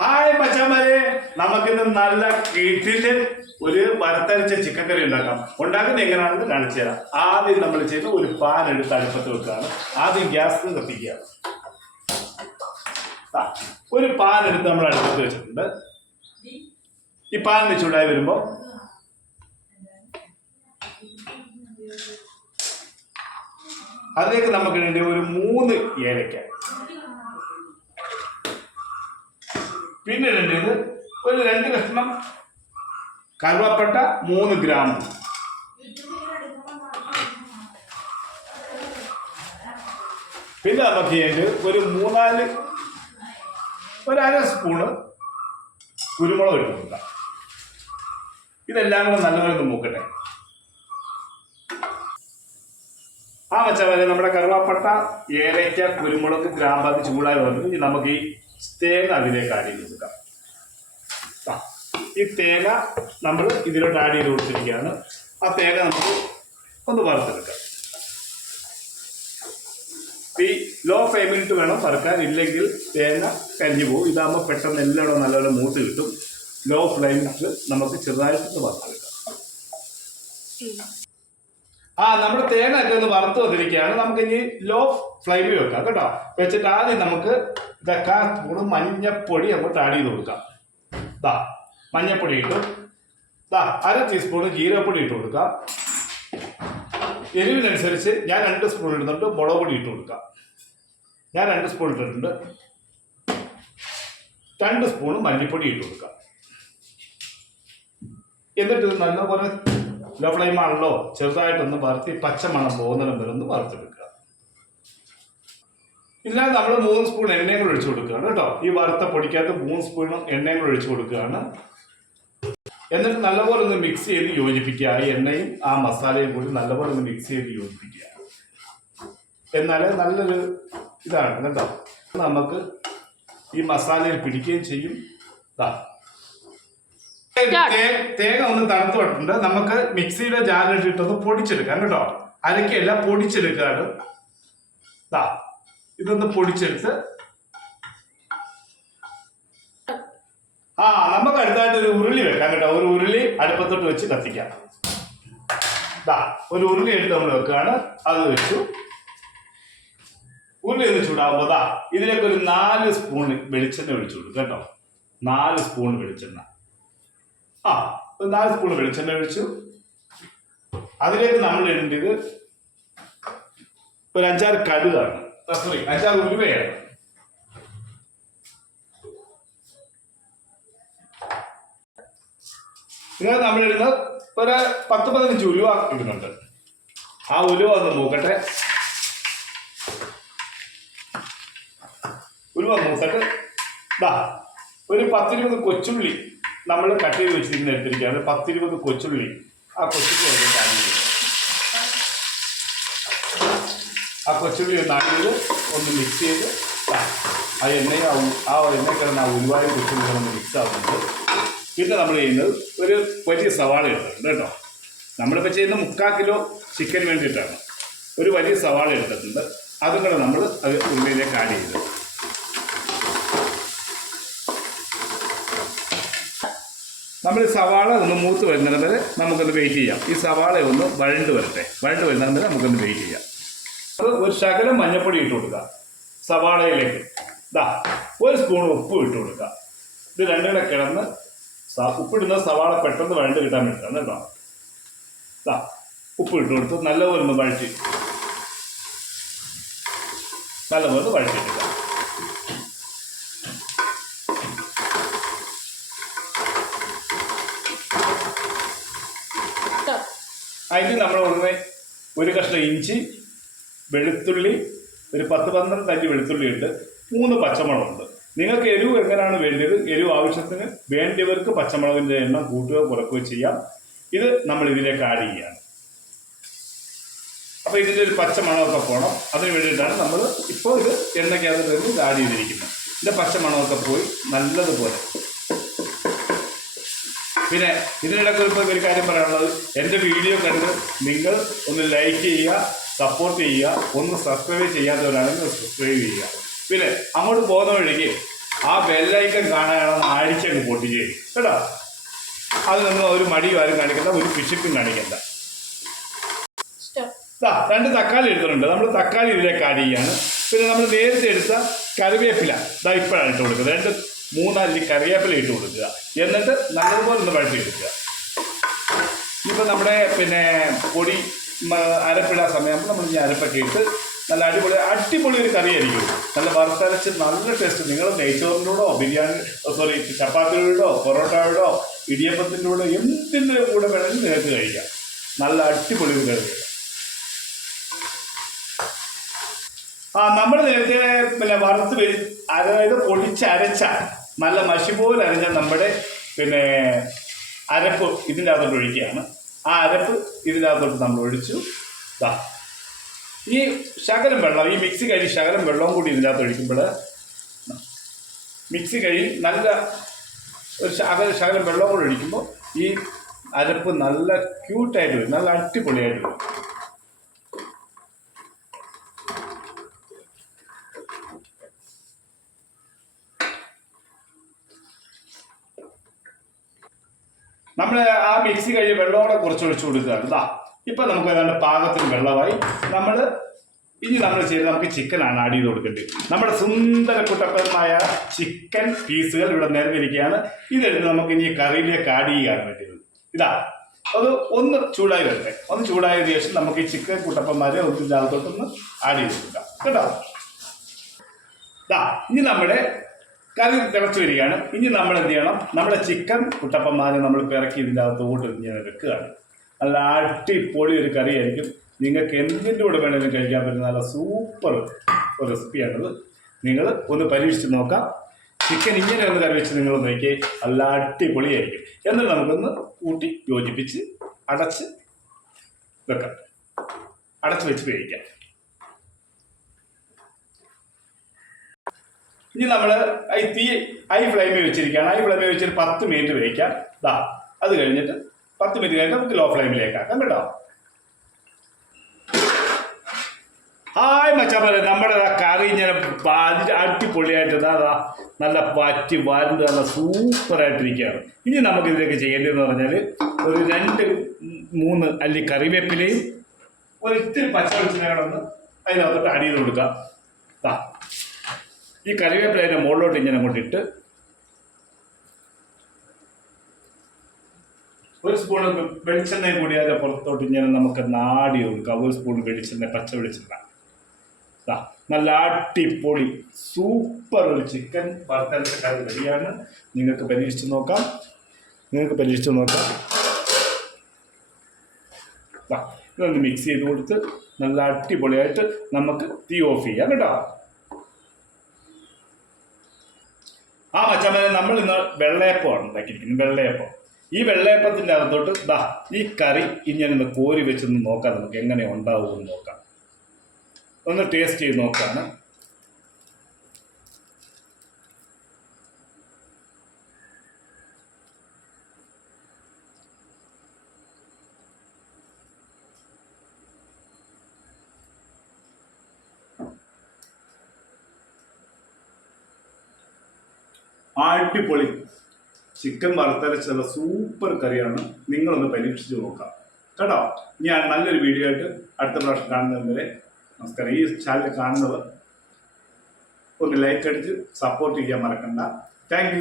Hi പച്ചമാരെ നമുക്കിന്ന് നല്ല കിട്ടിൽ ഒരു വരത്തരച്ച ചിക്കൻ കറി ഉണ്ടാക്കാം. ഉണ്ടാക്കുന്നത് എങ്ങനെയാണെന്ന് കാണിച്ചു തരാം. ആദ്യം നമ്മൾ ചെയ്ത് ഒരു പാൻ എടുത്ത് അടുപ്പത്ത് വെക്കുകയാണ്. ആദ്യം ഗ്യാസ് കത്തിക്കുക ഒരു പാൻ എടുത്ത് നമ്മൾ അടുപ്പത്ത് വെച്ചിട്ടുണ്ട്. ഈ പാൻ ചൂടായി വരുമ്പോൾ അതിലേക്ക് നമുക്ക് വേണ്ടി ഒരു മൂന്ന് ഏലക്ക. പിന്നെ രണ്ടേത് ഒരു രണ്ട് കഷ്ണം കറുവപ്പട്ട മൂന്ന് ഗ്രാം. പിന്നെ നമുക്ക് ചെയ്യേണ്ടത് ഒരു മൂന്നാൽ ഒരു അര സ്പൂണ് കുരുമുളക് ഇട്ട് ഇതെല്ലാം കൂടെ നല്ലപോലെ ഒന്ന് മൂക്കട്ടെ. ആ വെച്ചാൽ നമ്മുടെ കറുവാപ്പട്ട ഏലയ്ക്ക കുരുമുളക് ഗ്രാമ്പാതി ചൂടായി വന്നു നമുക്ക് ഈ തേങ്ങ അതിലേക്ക് ആഡ് ചെയ്ത് കൊടുക്കാം. ഈ തേങ്ങ നമ്മൾ ഇതിലോട്ട് ആഡ് ചെയ്ത് കൊടുത്തിരിക്കുകയാണ്. ആ തേങ്ങ നമുക്ക് ഒന്ന് വറുത്തെടുക്കാം. ഈ ലോ ഫ്ലെയിമിലിട്ട് വേണം വറുക്കാൻ. ഇല്ലെങ്കിൽ തേങ്ങ കരിഞ്ഞു പോകും. ഇതാകുമ്പോൾ പെട്ടെന്ന് എല്ലാം നല്ലപോലെ മൂത്ത് കിട്ടും. ലോ ഫ്ലെയിമിലിട്ട് നമുക്ക് ചെറുതായിട്ടൊന്ന് വറുത്തെടുക്കാം. ആ നമ്മുടെ തേങ്ങ ഒക്കെ ഒന്ന് വറുത്ത് വന്നിരിക്കുകയാണ്. നമുക്ക് ഇനി ലോ ഫ്ലൈമിൽ വെക്കാം കേട്ടോ. വെച്ചിട്ട് ആദ്യം നമുക്ക് ഇതൊക്കെ കൂടെ മഞ്ഞപ്പൊടി അങ്ങോട്ട് ആഡ് ചെയ്ത് കൊടുക്കാം. ദാ മഞ്ഞപ്പൊടി ഇട്ടു. ദാ അര ടീസ്പൂൺ ജീരകപ്പൊടി ഇട്ട് കൊടുക്കാം. എരിവിനനുസരിച്ച് ഞാൻ രണ്ട് സ്പൂൺ ഇടുന്നുണ്ട്. മുളക് പൊടി ഇട്ട് കൊടുക്കാം. ഞാൻ രണ്ട് സ്പൂൺ ഇട്ടിട്ടുണ്ട്. രണ്ട് സ്പൂൺ മല്ലിപ്പൊടി ഇട്ട് കൊടുക്കാം. എന്നിട്ട് നല്ലപോലെ ലോ ഫ്ലെയിം ആണല്ലോ ചെറുതായിട്ടൊന്ന് വറുത്തി പച്ചമണം പോകുന്നിടം വരെ ഒന്ന് വറുത്തെടുക്കുക. ഇല്ലാതെ നമ്മൾ മൂന്ന് സ്പൂൺ എണ്ണയും കൂടെ ഒഴിച്ചു കൊടുക്കുകയാണ് കേട്ടോ. ഈ വറുത്ത പൊടിക്കകത്ത് മൂന്ന് സ്പൂണും എണ്ണയും കൂടെ ഒഴിച്ചു കൊടുക്കുകയാണ്. എന്നിട്ട് നല്ലപോലെ ഒന്ന് മിക്സ് ചെയ്ത് യോജിപ്പിക്കുക. ഈ എണ്ണയും ആ മസാലയും കൂടി നല്ലപോലെ ഒന്ന് മിക്സ് ചെയ്ത് യോജിപ്പിക്കുക. എന്നാൽ നല്ലൊരു ഇതാണ് കേട്ടോ. നമുക്ക് ഈ മസാലയിൽ പിടിക്കുകയും ചെയ്യും. ഇതാണ് തേങ്ങ ഒന്ന് തണുത്ത് വിട്ടിട്ടുണ്ട് നമുക്ക് മിക്സിയുടെ ജാറിലിട്ടൊന്ന് പൊടിച്ചെടുക്കാം കേട്ടോ. അരക്കല്ല പൊടിച്ചെടുക്കാണ് ദാ ഇതൊന്ന് പൊടിച്ചെടുത്ത്. ആ നമുക്ക് അടുത്തായിട്ട് ഒരു ഉരുളി വെക്കാം കേട്ടോ. ഒരു ഉരുളി അടുപ്പത്തോട്ട് വെച്ച് കത്തിക്കാം. ദാ ഒരു ഉരുളി എടുത്ത് നമ്മൾ വെക്കുകയാണ്. അത് വെച്ചു. ഉരുളി ഒന്ന് ചൂടാകുമ്പോൾ ദാ ഇതിലേക്ക് ഒരു നാല് സ്പൂൺ വെളിച്ചെണ്ണ ഒഴിച്ചു കൊടുക്കും കേട്ടോ. നാല് സ്പൂൺ വെളിച്ചെണ്ണ. ആ നാല് സ്പൂൺ വെളിച്ചെണ്ണ ഒഴിച്ചു. അതിലേക്ക് നമ്മൾ ഇടേണ്ടത് ഒരു അഞ്ചാറ് കടുകാണ് സോറി അഞ്ചാറ് ഉരുവയാണ് ഇങ്ങനെ നമ്മൾ ഇടുന്ന ഒരു പത്ത് പതിനഞ്ച് ഉലുവ ഇടുന്നുണ്ട്. ആ ഉലുവ ഒന്ന് മൂക്കട്ടെ. ഉലുവ മൂക്കട്ടെ. ഒരു പത്തിരുപത് കൊച്ചുള്ളി നമ്മൾ കട്ട് ചെയ്ത് വെച്ചിരിക്കുന്ന എടുത്തിരിക്കുകയാണ്. പത്തിരുപത് കൊച്ചുള്ളി. ആ കൊച്ചുള്ളി ഒന്ന് ചെയ്തു ആ കൊച്ചുള്ളി ഒന്ന് ആഡ് ചെയ്ത് ഒന്ന് മിക്സ് ചെയ്ത് ആ ഉ- ആ എണ്ണ കിടന്ന് ആ ഉരുവായും കൊച്ചുള്ളി കിടന്ന് മിക്സ് ആവുന്നുണ്ട് പിന്നെ നമ്മൾ ചെയ്യുന്നത് ഒരു വലിയ സവാള എടുത്തിട്ടുണ്ട് കേട്ടോ. നമ്മളിപ്പോൾ ചെയ്യുന്ന മുക്കാൽ കിലോ ചിക്കന് വേണ്ടിയിട്ടാണ്. ഒരു വലിയ സവാള എടുത്തിട്ടുണ്ട്. അതും കൂടെ നമ്മൾ അത് ഉള്ളിലേക്ക് ആഡ് ചെയ്തു നമ്മൾ സവാള ഒന്ന് മൂത്ത് വരുന്നതിന് വരെ നമുക്കൊന്ന് വെയിറ്റ് ചെയ്യാം. ഈ സവാള ഒന്ന് വഴണ്ട് വരട്ടെ. വഴണ്ട് വരുന്നതിന് വരെ നമുക്കൊന്ന് വെയിറ്റ് ചെയ്യാം. അപ്പോൾ ഒരു ശകലം മഞ്ഞപ്പൊടി ഇട്ട് കൊടുക്കുക. സവാളയിലേക്ക്. ദാ ഒരു സ്പൂൺ ഉപ്പ് ഇട്ട് കൊടുക്കുക. ഇത് രണ്ടുകൂടെ കിടന്ന് ഉപ്പിടുന്ന സവാള പെട്ടെന്ന് വഴണ്ട് കിട്ടാൻ വേണ്ടിയിട്ടാണ് കേട്ടോ. ദാ ഉപ്പ് ഇട്ട് കൊടുത്ത് നല്ലപോലെ ഒന്ന് വഴറ്റി. നല്ലപോലെ വഴറ്റിയിട്ടില്ല. അതിന് നമ്മൾ ഉടനെ ഒരു കഷ്ണം ഇഞ്ചി വെളുത്തുള്ളി ഒരു പത്ത് പന്ത്രണ്ട് വെളുത്തുള്ളി ഉണ്ട് മൂന്ന് പച്ചമുളകുണ്ട്. നിങ്ങൾക്ക് എരിവ് എങ്ങനെയാണ് വേണ്ടത്? എരിവ് ആവശ്യത്തിന് വേണ്ടിയവർക്ക് പച്ചമുളകിന്റെ എണ്ണം കൂട്ടുകയോ കുറക്കുകയോ ചെയ്യാം. ഇത് നമ്മൾ ഇതിലേക്ക് ആഡ് ചെയ്യുകയാണ്. അപ്പോൾ ഇതിന്റെ ഒരു പച്ചമണമൊക്കെ പോകണം അതിന് വേണ്ടിയിട്ടാണ് നമ്മൾ ഇപ്പോൾ ഇത് എണ്ണയ്ക്കകത്ത് ഇത് ആഡ് ചെയ്തിരിക്കുന്നത്. ഇതിന്റെ പച്ചമണമൊക്കെ പോയി നല്ലതുപോലെ പിന്നെ ഇതിനിടയ്ക്ക് ഇപ്പോൾ ഒരു കാര്യം പറയാനുള്ളത്. എന്റെ വീഡിയോ കണ്ട് നിങ്ങൾ ഒന്ന് ലൈക്ക് ചെയ്യുക സപ്പോർട്ട് ചെയ്യുക ഒന്ന് സബ്സ്ക്രൈബ് ചെയ്യാത്തവരാണെങ്കിൽ സബ്സ്ക്രൈബ് ചെയ്യുക. പിന്നെ അങ്ങോട്ട് പോകുന്ന വഴിക്ക് ആ ബെല്ലൈക്കൺ കാണാനാണ് പൊട്ടി ചെയ്യും കേട്ടോ? നമ്മൾ ഒരു മടിയും ആരും കാണിക്കണ്ട ഒരു പിശുക്കും കാണിക്കണ്ട. രണ്ട് തക്കാളി എടുത്തിട്ടുണ്ട്. നമ്മൾ തക്കാളി ഇതിലേക്ക് ആഡ് ചെയ്യാണ്. പിന്നെ നമ്മൾ നേരത്തെ എടുത്ത കറിവേപ്പില. ഇതാ ഇപ്പോഴാണ് ഇട്ട് കൊടുക്കുന്നത്. രണ്ട് മൂന്നല്ലി കറിവേപ്പില ഇട്ട് കൊടുക്കുക. എന്നിട്ട് നല്ലതുപോലെ ഒന്ന് വഴറ്റി എടുക്കുക ഇപ്പം നമ്മുടെ പിന്നെ പൊടി അരപ്പിടാൻ സമയമാകുമ്പോൾ നമ്മൾ ഈ അരപ്പൊക്കെ ഇട്ട് നല്ല അടിപൊളി അടിപൊളി ഒരു കറിയായിരിക്കും. നല്ല വറുത്തരച്ച് നല്ല ടേസ്റ്റ് നിങ്ങൾ നെയ്ച്ചോറിനോടോ ബിരിയാണി സോറി ചപ്പാത്തിയോടോ പൊറോട്ടയോടോ ഇടിയപ്പത്തിന്റെ കൂടെ എന്തിന്റെ കൂടെ വേണമെങ്കിലും നിങ്ങൾക്ക് കഴിക്കാം. നല്ല അടിപൊളി ഒരു കറി. ആ നമ്മൾ നേരത്തെ പിന്നെ വറുത്ത് അതായത് പൊടിച്ചരച്ച നല്ല മഷി പോലെ അരിഞ്ഞ നമ്മുടെ പിന്നെ അരപ്പ് ഇതിന്റെ അകത്തോട്ട് ഒഴിക്കുകയാണ്. ആ അരപ്പ് ഇതിന്റെ അകത്തോട്ട് നമ്മൾ ഒഴിച്ചു. ദാ. ഈ ശകലം വെള്ളം ഈ മിക്സി കഴിഞ്ഞ് ശകലം വെള്ളവും കൂടി ഇതിന്റെ അകത്ത് ഒഴിക്കുമ്പോൾ മിക്സി കഴി നല്ല ഒരു ശകലം ശകലം വെള്ളവും കൂടി ഒഴിക്കുമ്പോൾ ഈ അരപ്പ് നല്ല ക്യൂട്ടായിട്ട് വരും നല്ല അടിപൊളിയായിട്ട് വരും. നമ്മൾ ആ മിക്സി കഴിഞ്ഞ് വെള്ളം കൂടെ കുറച്ച് ഒഴിച്ചു കൊടുക്കുകയാണ് ഇതാ ഇപ്പം നമുക്ക് ഏതാണ്ട് പാകത്തിന് വെള്ളമായി നമ്മൾ ഇനി നമ്മൾ ചെയ്ത് നമുക്ക് ചിക്കനാണ് ആഡ് ചെയ്ത് കൊടുക്കേണ്ടത്. നമ്മുടെ സുന്ദര കുട്ടപ്പനായ ചിക്കൻ പീസുകൾ ഇവിടെ നിരന്നിരിക്കുകയാണ് ഇതെടുത്ത് നമുക്ക് ഇനി കറിയിലേക്ക് ആഡ് ചെയ്യുകയാണ് പറ്റുന്നത് ഇതാ അത് ഒന്ന് ചൂടായി വരട്ടെ. ഒന്ന് ചൂടായ ശേഷം നമുക്ക് ഈ ചിക്കൻ കുട്ടപ്പന്മാരെ ഇതിനകത്തോട്ടൊന്ന് ആഡ് ചെയ്ത് കൊടുക്കാം. കേട്ടോ? ഇതാ ഇനി നമ്മുടെ കറി തിളച്ച് വരികയാണ്. ഇനി നമ്മൾ എന്ത് ചെയ്യണം? നമ്മുടെ ചിക്കൻ കുട്ടപ്പന്മാരെ നമ്മൾ പിറക്കി ഇതിന്റെ അകത്തോട്ട് ഇങ്ങനെ വെക്കുകയാണ്. നല്ല അടിപൊളി ഒരു കറിയായിരിക്കും. നിങ്ങൾക്ക് എന്തിന്റെ കൂടെ വേണമെങ്കിലും കഴിക്കാൻ പറ്റുന്ന നല്ല സൂപ്പർ റെസിപ്പിയാണിത് നിങ്ങൾ ഒന്ന് പരീക്ഷിച്ച് നോക്കാം. ചിക്കൻ ഇങ്ങനെ ഒന്ന് കറി വെച്ച് നിങ്ങൾ നോക്കിയേ നല്ല അടിപൊളിയായിരിക്കും. എന്നിട്ട് നമുക്കൊന്ന് കൂട്ടി യോജിപ്പിച്ച് അടച്ച് വെക്കാം. അടച്ച് വെച്ച് വേവിക്കാം. ഇനി നമ്മൾ ഈ തീ ഹൈ ഫ്ലെയിമിൽ വെച്ചിരിക്കുകയാണ്. ഹൈ ഫ്ലെയിമിൽ വെച്ചിട്ട് പത്ത് മിനിറ്റ് വേവിക്കാം ദാ അത് കഴിഞ്ഞിട്ട് പത്ത് മിനിറ്റ് കഴിഞ്ഞിട്ട് നമുക്ക് ലോ ഫ്ലെയിമിലേക്കാക്കാം കേട്ടോ. ഹായ് മച്ചാപ്പരെ നമ്മുടെ കറി ഇങ്ങനെ അടിപൊളിയായിട്ട് അതാ നല്ല പറ്റി വാരുന്നത് നല്ല സൂപ്പറായിട്ടിരിക്കുകയാണ്. ഇനി നമുക്ക് ഇതിലേക്ക് ചെയ്യേണ്ടതെന്ന് പറഞ്ഞാൽ ഒരു രണ്ട് മൂന്ന് അല്ലി കറിവേപ്പിലയും ഒരു ഇത്തിരി പച്ച വെളിച്ചെണ്ണ അതിനകത്തോട്ട് അടിയിൽ കൊടുക്കുക ഈ കറിവേപ്പില അതിന്റെ മുകളിലോട്ട് ഇങ്ങനെ അങ്ങോട്ട് ഇട്ട് ഒരു സ്പൂൺ വെളിച്ചെണ്ണയും കൂടി അതിന്റെ പുറത്തോട്ട് ഇങ്ങനെ നമുക്ക് നാടി കൊടുക്കാം. ഒരു സ്പൂൺ വെളിച്ചെണ്ണ പച്ച വെളിച്ചെണ്ണ. നല്ല അടിപൊളി സൂപ്പർ ഒരു ചിക്കൻ വറുത്തരച്ച കറി റെഡിയാണ്. നിങ്ങൾക്ക് പരീക്ഷിച്ച് നോക്കാം. നിങ്ങൾക്ക് പരീക്ഷിച്ച് നോക്കാം. ഇതൊന്ന് മിക്സ് ചെയ്ത് കൊടുത്ത് നല്ല അടിപൊളിയായിട്ട് നമുക്ക് തീ ഓഫ് ചെയ്യാം കേട്ടോ. ആ മച്ചാമനെ നമ്മൾ ഇന്ന് വെള്ളയപ്പമാണ് ഉണ്ടാക്കിയിരിക്കുന്നത് വെള്ളയപ്പം. ഈ വെള്ളയപ്പത്തിന്റെ അകത്തോട്ട് ദാ ഈ കറി ഇങ്ങനെ ഒന്ന് കോരി വെച്ചൊന്ന് നോക്കാം നമുക്ക് എങ്ങനെ ഉണ്ടാവുമെന്ന് നോക്കാം. ഒന്ന് ടേസ്റ്റ് ചെയ്ത് നോക്കാണ്. അടിപൊളി. ചിക്കൻ വറുത്തരച്ചുള്ള സൂപ്പർ കറിയാണ് നിങ്ങളൊന്ന് പരീക്ഷിച്ച് നോക്കാം. കേട്ടോ? ഞാൻ നല്ലൊരു വീഡിയോ ആയിട്ട് അടുത്ത പ്രാവശ്യം കാണുന്നത് വരെ നമസ്കാരം. ഈ ചാനൽ കാണുന്നവർ ഒന്ന് ലൈക്ക് അടിച്ച് സപ്പോർട്ട് ചെയ്യാൻ മറക്കണ്ട. താങ്ക്